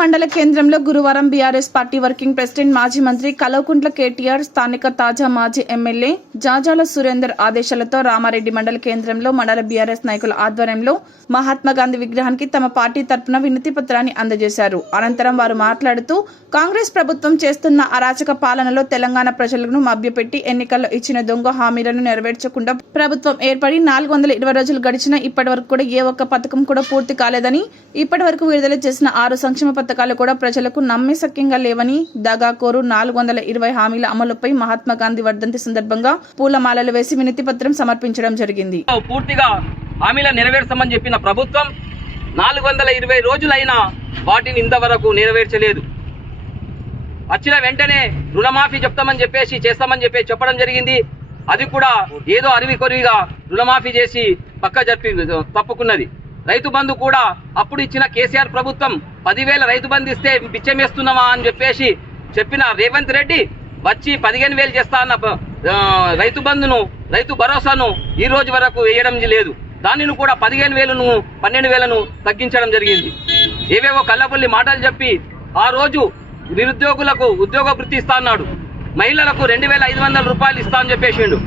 మండల కేంద్రంలో గురువారం బీఆర్ఎస్ పార్టీ వర్కింగ్ ప్రెసిడెంట్ మాజీ మంత్రి కల్వకుంట్ల కేటీఆర్ స్థానిక తాజా మాజీ ఎమ్మెల్యే జాజాల సురేందర్ ఆదేశాలతో రామారెడ్డి మండల కేంద్రంలో మండల బీఆర్ఎస్ నాయకుల ఆధ్వర్యంలో మహాత్మాగాంధీ విగ్రహానికి తమ పార్టీ తరపున వినతి పత్రాన్ని అందజేశారు. అనంతరం వారు మాట్లాడుతూ కాంగ్రెస్ ప్రభుత్వం చేస్తున్న అరాచక పాలనలో తెలంగాణ ప్రజలను మభ్యపెట్టి ఎన్నికల్లో ఇచ్చిన దొంగ హామీలను నెరవేర్చకుండా ప్రభుత్వం ఏర్పడి 420 రోజులు గడిచినా ఇప్పటి వరకు కూడా ఏ ఒక్క పథకం కూడా పూర్తి కాలేదని, ఇప్పటి వరకు విడుదల చేసిన 6 సంక్షేమ పథకాలు కూడా ప్రజలకు నమ్మశక్యంగా లేవని, దగాకోరు 420 హామీల అమలుపై మహాత్మాగాంధీ వర్ధంతి సందర్భంగా పూలమాలలు వేసి వినతి పత్రం సమర్పించడం జరిగింది. పూర్తిగా హామీల నెరవేర్చమని చెప్పిన ప్రభుత్వం 420 రోజులైనా వాటిని ఇంతవరకు నెరవేర్చలేదు. వచ్చిన వెంటనే రుణమాఫీ చెప్తామని చెప్పేసి చేస్తామని చెప్పడం జరిగింది. అది కూడా ఏదో అరివికొరివిగా రుణమాఫీ చేసి తప్పుకున్నది. రైతు బంధు కూడా అప్పుడు ఇచ్చిన కేసీఆర్ ప్రభుత్వం 10,000 రైతు బంధు ఇస్తే బిచ్చమేస్తున్నామా అని చెప్పేసి చెప్పిన రేవంత్ రెడ్డి వచ్చి 15,000 చేస్తా అన్న రైతు బంధును, రైతు భరోసాను ఈ రోజు వరకు వేయడం లేదు. దానిని కూడా 15,000ను 12,000ను తగ్గించడం జరిగింది. ఏవేవో కల్లబొల్లి మాటలు చెప్పి ఆ రోజు నిరుద్యోగులకు ఉద్యోగ వృత్తి ఇస్తా అన్నాడు. మహిళలకు 2,500 రూపాయలు ఇస్తా అని చెప్పేసిండు.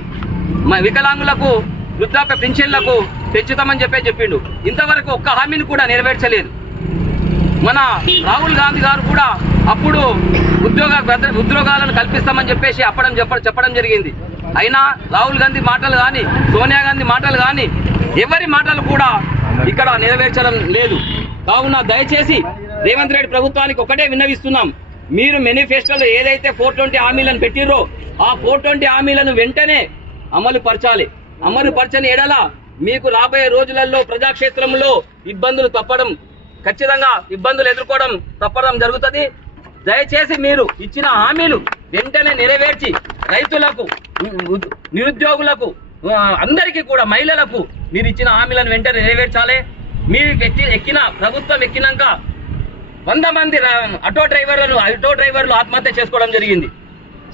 వికలాంగులకు వృద్ధాప్య పింఛన్లకు పెంచుతామని చెప్పిండు. ఇంతవరకు ఒక్క హామీని కూడా నెరవేర్చలేదు. మన రాహుల్ గాంధీ గారు కూడా అప్పుడు ఉద్యోగాలను కల్పిస్తామని చెప్పేసి చెప్పడం జరిగింది. అయినా రాహుల్ గాంధీ మాటలు కానీ, సోనియా గాంధీ మాటలు కానీ, ఎవరి మాటలు కూడా ఇక్కడ నెరవేర్చడం లేదు. కావున దయచేసి రేవంత్ రెడ్డి ప్రభుత్వానికి ఒకటే విన్నవిస్తున్నాం. మీరు మేనిఫెస్టోలో ఏదైతే 420 హామీలను పెట్టిర్రో ఆ 420 హామీలను వెంటనే అమలు పరచాలి. అమలు పరచని ఎడల మీకు రాబోయే రోజులలో ప్రజాక్షేత్రంలో ఖచ్చితంగా ఇబ్బందులు ఎదుర్కోవడం తప్పడం జరుగుతుంది. దయచేసి మీరు ఇచ్చిన హామీలు వెంటనే నెరవేర్చి రైతులకు, నిరుద్యోగులకు, అందరికీ కూడా మహిళలకు మీరు ఇచ్చిన హామీలను వెంటనే నెరవేర్చాలి. మీరు ఎక్కిన ప్రభుత్వం ఎక్కినాక 100 మంది ఆటో డ్రైవర్లు ఆత్మహత్య చేసుకోవడం జరిగింది.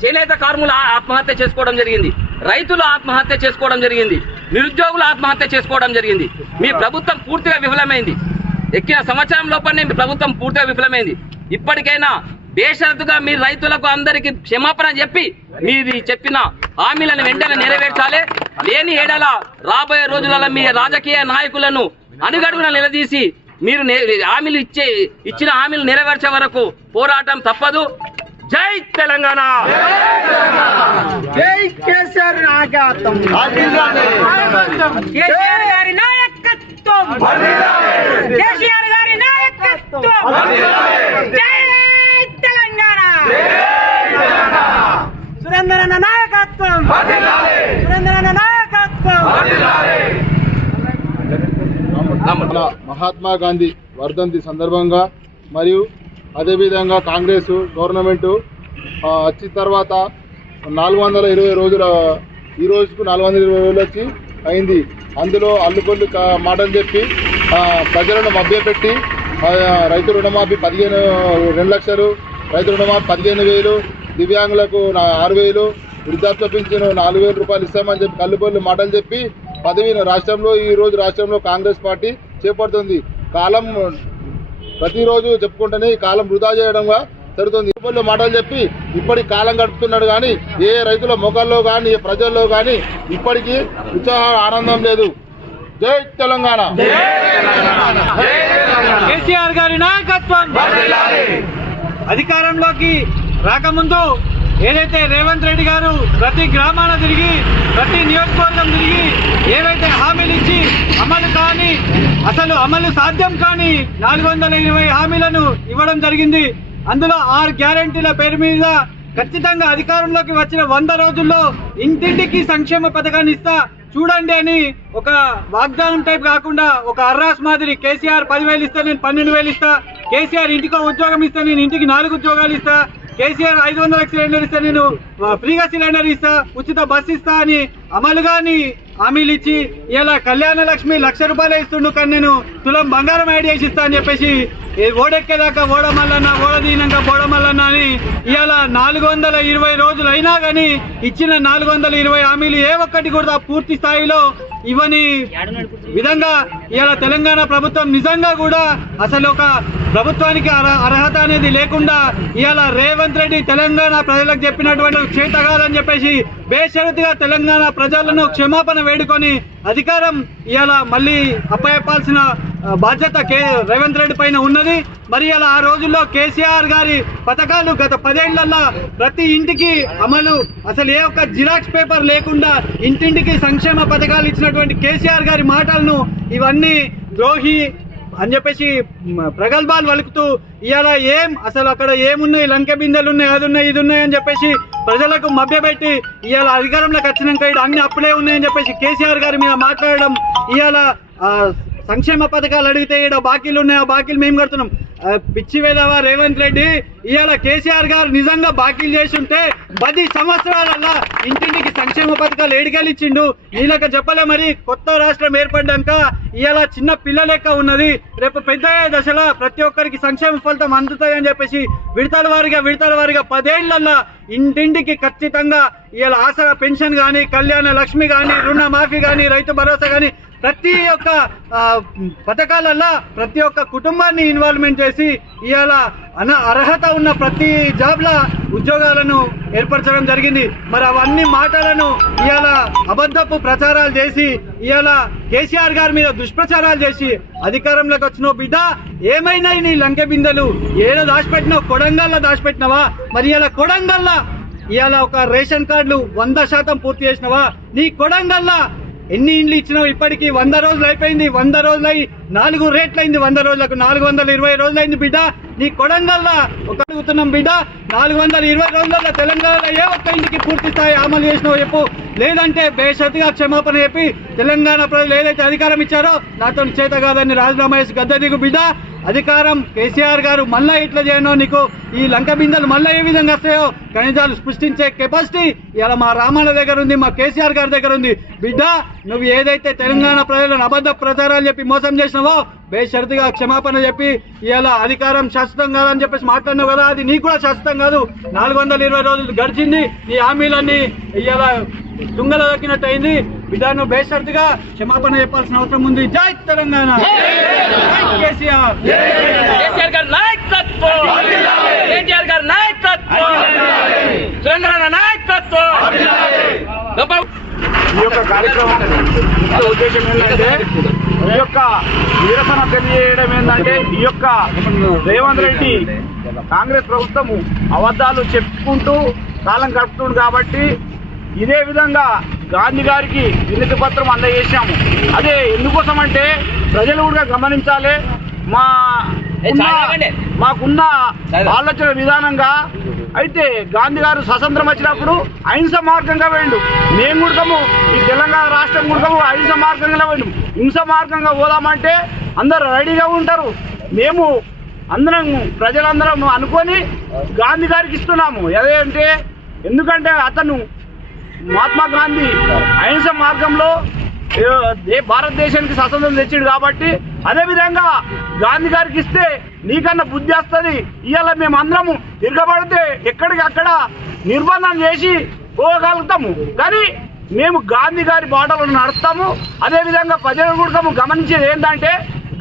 చేనేత కార్మికులు ఆత్మహత్య చేసుకోవడం జరిగింది. రైతులు ఆత్మహత్య చేసుకోవడం జరిగింది. నిరుద్యోగులు ఆత్మహత్య చేసుకోవడం జరిగింది. మీ ప్రభుత్వం పూర్తిగా విఫలమైంది. ఎక్కిన సంవత్సరం లోపలనే మీ ప్రభుత్వం పూర్తిగా విఫలమైంది. ఇప్పటికైనా బేషరతుగా మీరు రైతులకు అందరికీ క్షమాపణ చెప్పి మీరు చెప్పిన హామీలను వెంటనే నెరవేర్చాలి. లేని ఏడల రాబోయే రోజులలో మీ రాజకీయ నాయకులను అడుగడుగున నిలదీసి మీరు హామీలు ఇచ్చిన హామీలు నెరవేర్చే వరకు పోరాటం తప్పదు. జై తెలంగాణ, జై కేసీఆర్ నాయకత్వం, కేసీఆర్ గారి నాయకత్వం, కేసీఆర్ గారి నాయకత్వం, జై తెలంగాణ, సురేంద్రన్న నాయకత్వం, సురేంద్రన్న నాయకత్వం. మహాత్మా గాంధీ వర్ధంతి సందర్భంగా మరియు అదేవిధంగా కాంగ్రెస్ గవర్నమెంట్ వచ్చిన తర్వాత 420 రోజుల ఈ రోజుకు 420 రోజులు వచ్చి అయింది. అందులో అల్లుకొల్లు మాటలు చెప్పి ప్రజలను మభ్యపెట్టి రైతు రుణమాఫీ 2 లక్షలు, రైతు రుణమాఫీ 15,000, దివ్యాంగులకు 6,000, వృద్ధాప్య పింఛను 4,000 రూపాయలు ఇస్తామని చెప్పి కల్లుకొల్లు మాటలు చెప్పి పదవిని రాష్ట్రంలో కాంగ్రెస్ పార్టీ చేపడుతుంది. కాలం ప్రతిరోజు చెప్పుకుంటేనే ఈ కాలం వృధా చేయడంగా జరుగుతుంది. మాటలు చెప్పి ఇప్పటికి కాలం గడుపుతున్నాడు కానీ ఏ రైతుల మొఖాల్లో కానీ ఏ ప్రజల్లో కానీ ఇప్పటికీ ఉత్సాహం, ఆనందం లేదు. జై తెలంగాణ, కేసీఆర్ గారి నాయకత్వం. అధికారంలోకి రాకముందు ఏదైతే రేవంత్ రెడ్డి గారు ప్రతి గ్రామాన తిరిగి, ప్రతి నియోజకవర్గం తిరిగి ఏవైతే హామీలు ఇచ్చి అమలు సాధ్యం కాని 420 హామీలను ఇవ్వడం జరిగింది. అందులో 6 గ్యారంటీల పేరు మీద ఖచ్చితంగా అధికారంలోకి వచ్చిన 100 రోజుల్లో ఇంటింటికి సంక్షేమ పథకాన్ని ఇస్తా చూడండి అని ఒక వాగ్దానం టైప్ కాకుండా ఒక అర్రాస్ మాదిరి కేసీఆర్ 10,000 ఇస్తా, నేను 12,000 ఇస్తా, కేసీఆర్ ఇంటికో ఉద్యోగం ఇస్తా, నేను ఇంటికి 4 ఉద్యోగాలు ఇస్తా, కేసీఆర్ 500 సిలిండర్ ఇస్తా, నేను ఫ్రీగా సిలిండర్ ఇస్తా, ఉచిత బస్ ఇస్తా అని అమలుగాని హామీలు ఇచ్చి ఇలా కళ్యాణ లక్ష్మి 1,00,000 రూపాయలు ఇస్తుండు కానీ నేను తులం బంగారం యాడ్ చేసి ఇస్తా అని చెప్పేసి ఓడెక్కేదాకా ఓడమల్లన్న, ఓడదీనంగా బోడమల్లన్న అని ఇవాళ 420 రోజులు అయినా కానీ ఇచ్చిన 420 హామీలు ఏ ఒక్కటి కూడా పూర్తి స్థాయిలో ఇవ్వని విధంగా ఇవాళ తెలంగాణ ప్రభుత్వం నిజంగా కూడా అసలు ఒక ప్రభుత్వానికి అర్హత అనేది లేకుండా ఇవాళ రేవంత్ రెడ్డి తెలంగాణ ప్రజలకు చెప్పినటువంటి చేతగాలని చెప్పేసి బేషరతుగా తెలంగాణ ప్రజలను క్షమాపణ వేడుకొని అధికారం ఇవాళ మళ్ళీ అప్పచెప్పాల్సిన బాధ్యత రేవంత్ రెడ్డి పైన ఉన్నది. మరి ఇలా ఆ రోజుల్లో కేసీఆర్ గారి పథకాలు గత 10 ఏళ్లలో ప్రతి ఇంటికి అమలు, అసలు ఏ ఒక్క జిరాక్స్ పేపర్ లేకుండా ఇంటింటికి సంక్షేమ పథకాలు ఇచ్చినటువంటి కేసీఆర్ గారి మాటలను ఇవన్నీ ద్రోహి అని చెప్పేసి ప్రగల్భాలు వలుకుతూ ఇవాళ అసలు అక్కడ ఏమున్నాయి, లంకె బిందెలు ఉన్నాయి, అది ఉన్నాయి, ఇది ఉన్నాయి అని చెప్పేసి ప్రజలకు మభ్యపెట్టి ఇవాళ అధికారంలోకి వచ్చినాక అన్ని అప్పుడే ఉన్నాయని చెప్పేసి కేసీఆర్ గారి మీద మాట్లాడడం, ఇవాళ సంక్షేమ పథకాలు అడిగితే ఇక్కడ బాకీలు ఉన్నాయి, ఆ బాకీలు మేము కడుతున్నాం. పిచ్చి వేదవా రేవంత్ రెడ్డి, ఇవాళ కేసీఆర్ గారు నిజంగా బాకీలు చేసి ఉంటే 10 సంవత్సరాలల్లా ఇంటింటికి సంక్షేమ పథకాలు ఏడికెళ్ళిచ్చిండు. నీళ్ళక చెప్పలే మరి కొత్త రాష్ట్రం ఏర్పడ్డాక ఇవాళ చిన్న పిల్ల లెక్క ఉన్నది, రేపు పెద్ద దశలో ప్రతి ఒక్కరికి సంక్షేమ ఫలితం అందుతాయని చెప్పేసి విడతల వారిగా 10 ఏళ్లల్లా ఇంటింటికి ఖచ్చితంగా ఇవాళ ఆసరా పెన్షన్ కానీ, కళ్యాణ లక్ష్మి కానీ, రుణమాఫీ కానీ, రైతు భరోసా కానీ ప్రతి ఒక్క పథకాలల్లో ప్రతి ఒక్క కుటుంబాన్ని ఇన్వాల్వ్మెంట్ చేసి ఇవాళ అర్హత ఉన్న ప్రతి జాబ్ల ఉద్యోగాలను ఏర్పరచడం జరిగింది. మరి అవన్నీ మాటలను ఇవాళ అబద్ధపు ప్రచారాలు చేసి ఇవాళ కేసీఆర్ గారి మీద దుష్ప్రచారాలు చేసి అధికారంలోకి వచ్చిన బిడ్డ ఏమైనా నీ లంకె బిందెలు ఏడ దాచిపెట్టినావు, కొడంగల్లో దాచిపెట్టినావా? మరి ఇలా కొడంగల్లో ఇవాళ ఒక రేషన్ కార్డులు 100% పూర్తి చేసినవా? నీ కొడంగల్లో ఎన్ని ఇండ్లు ఇచ్చినావు? ఇప్పటికీ 100 రోజులు అయిపోయింది. 100 రోజులు అయి 4 రేట్లయింది. 100 రోజులకు 420 రోజులైంది బిడ్డ. నీ కొడంగల్లో ఒక అడుగుతున్నాం బిడ్డ, 420 రోజులలో తెలంగాణలో ఏ ఒక్క ఇంటికి పూర్తి స్థాయి అమలు చేసినావో చెప్పు, లేదంటే బేషరతుగా క్షమాపణ చెప్పి తెలంగాణ ప్రజలు ఏదైతే అధికారం ఇచ్చారో నాతో చేత కాదని రాజీనామా చేసి గద్దె దిగు బిడ్డ. అధికారం కేసీఆర్ గారు మళ్ళా ఇట్లా చేయనో, నీకు ఈ లంక బిందెలు మళ్ళీ ఏ విధంగా వస్తాయో ఖనిజాలు సృష్టించే కెపాసిటీ ఇలా మా రామన్న దగ్గర ఉంది, మా కేసీఆర్ గారి దగ్గర ఉంది బిడ్డ. నువ్వు ఏదైతే తెలంగాణ ప్రజలను అబద్ధ ప్రచారాలు చెప్పి మోసం చేసినావో బేషరతుగా క్షమాపణ చెప్పి ఇవాళ అధికారం శాశ్వతం కాదని చెప్పేసి మాట్లాడినావు కదా, అది నీకు కూడా శాశ్వతం కాదు. 420 రోజులు గడిచింది, నీ హామీలన్నీ ఇవాళ తుంగలో దక్కినట్టు అయింది బిడ్డ. నువ్వు బేషరతుగా క్షమాపణ చెప్పాల్సిన అవసరం ఉంది. జై తెలంగాణ, జై కేసీఆర్, కేసీఆర్ గారి నాయకత్వం, కేసీఆర్ గారి నాయకత్వం, సురేంద్రన్న నాయకత్వం. ఈ యొక్క కార్యక్రమం ఉద్దేశం ఏంటంటే, ఈ యొక్క నిరసన తెలియజేయడం ఏంటంటే, ఈ యొక్క రేవంత్ రెడ్డి కాంగ్రెస్ ప్రభుత్వము అబద్ధాలు చెప్పుకుంటూ కాలం గడుపుతుంది కాబట్టి ఇదే విధంగా గాంధీ గారికి వినతి పత్రం అందజేశాము. అదే ఎందుకోసం అంటే ప్రజలు కూడా గమనించాలి, మాకున్న ఆలోచన విధానంగా. అయితే గాంధీ గారు స్వతంత్రం వచ్చినప్పుడు అహింస మార్గంగా వేయండు, మేము గుడకము ఈ తెలంగాణ రాష్ట్రం గుడకము అహింస మార్గంగా వేయండు. హింస మార్గంగా పోదామంటే అందరు రెడీగా ఉంటారు. మేము అందరం ప్రజలందరం అనుకొని గాంధీ గారికి ఇస్తున్నాము. అదేంటే ఎందుకంటే అతను మహాత్మా గాంధీ అహింస మార్గంలో భారతదేశానికి స్వతంత్రం తెచ్చాడు కాబట్టి అదేవిధంగా గాంధీ గారికి ఇస్తే నీకన్నా బుద్ధి వస్తుంది. ఇవాళ మేము అందరము తిరగబడితే ఎక్కడికి అక్కడ నిర్బంధం చేసి పోగలుగుతాము, కానీ మేము గాంధీ గారి బాటలో నడుస్తాము. అదేవిధంగా ప్రజలు కూడా గమనించేది ఏంటంటే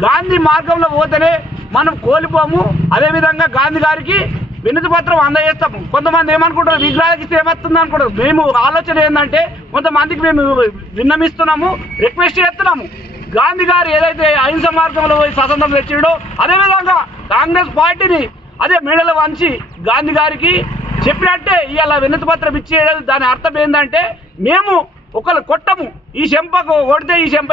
గాంధీ మార్గంలో పోతేనే మనం కోల్పోము. అదేవిధంగా గాంధీ గారికి వినతి పత్రం అందజేస్తాము. కొంతమంది ఏమనుకుంటారు, విగ్రహాలకి ఇస్తే ఏమవుతుంది అనుకుంటారు. మేము ఆలోచన ఏంటంటే కొంతమందికి మేము విన్నమిస్తున్నాము, రిక్వెస్ట్ చేస్తున్నాము. గాంధీ గారు ఏదైతే అహింస మార్గంలో పోయి స్వతంత్రం తెచ్చాడో అదేవిధంగా కాంగ్రెస్ పార్టీని అదే మెడలు వంచి గాంధీ గారికి చెప్పినట్టే ఇవాళ వినతి పత్రం ఇచ్చేయడం. దాని అర్థం ఏంటంటే మేము ఒకళ్ళు కొట్టము, ఈ చెంపకు కొడితే ఈ చెంప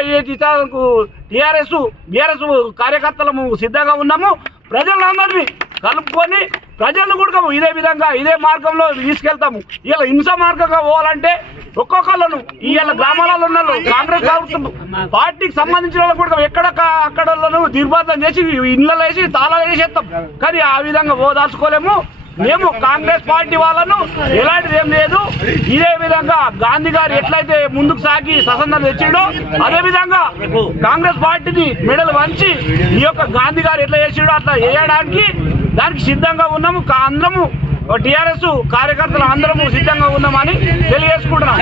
టీఆర్ఎస్ బీఆర్ఎస్ కార్యకర్తలము సిద్ధంగా ఉన్నాము. ప్రజలందరినీ కలుపుకొని ప్రజలు కూడా ఇదే విధంగా ఇదే మార్గంలో తీసుకెళ్తాము. ఇలా హింస మార్గంగా పోవాలంటే ఒక్కొక్కళ్ళను ఇవాళ గ్రామాలలో ఉన్న కాంగ్రెస్ పార్టీకి సంబంధించిన వాళ్ళు కూడా ఎక్కడ అక్కడ దిగ్బంధం చేసి ఇళ్ళలో వేసి తాళాలు వేసేస్తాం. కానీ ఆ విధంగా పోదాల్చుకోలేము. మేము కాంగ్రెస్ పార్టీ వాళ్ళను ఎలాంటిది ఏం లేదు. ఇదే విధంగా గాంధీ గారు ఎట్లయితే ముందుకు సాగి స్వతంత్రం తెచ్చిండో అదే విధంగా కాంగ్రెస్ పార్టీని మెడలు వంచి ఈ యొక్క గాంధీ గారు ఎట్లా చేసిండో అట్లా వేయడానికి దానికి సిద్ధంగా ఉన్నాము. అందరము టీఆర్ఎస్ కార్యకర్తలు అందరము సిద్ధంగా ఉన్నామని తెలియజేసుకుంటున్నాం.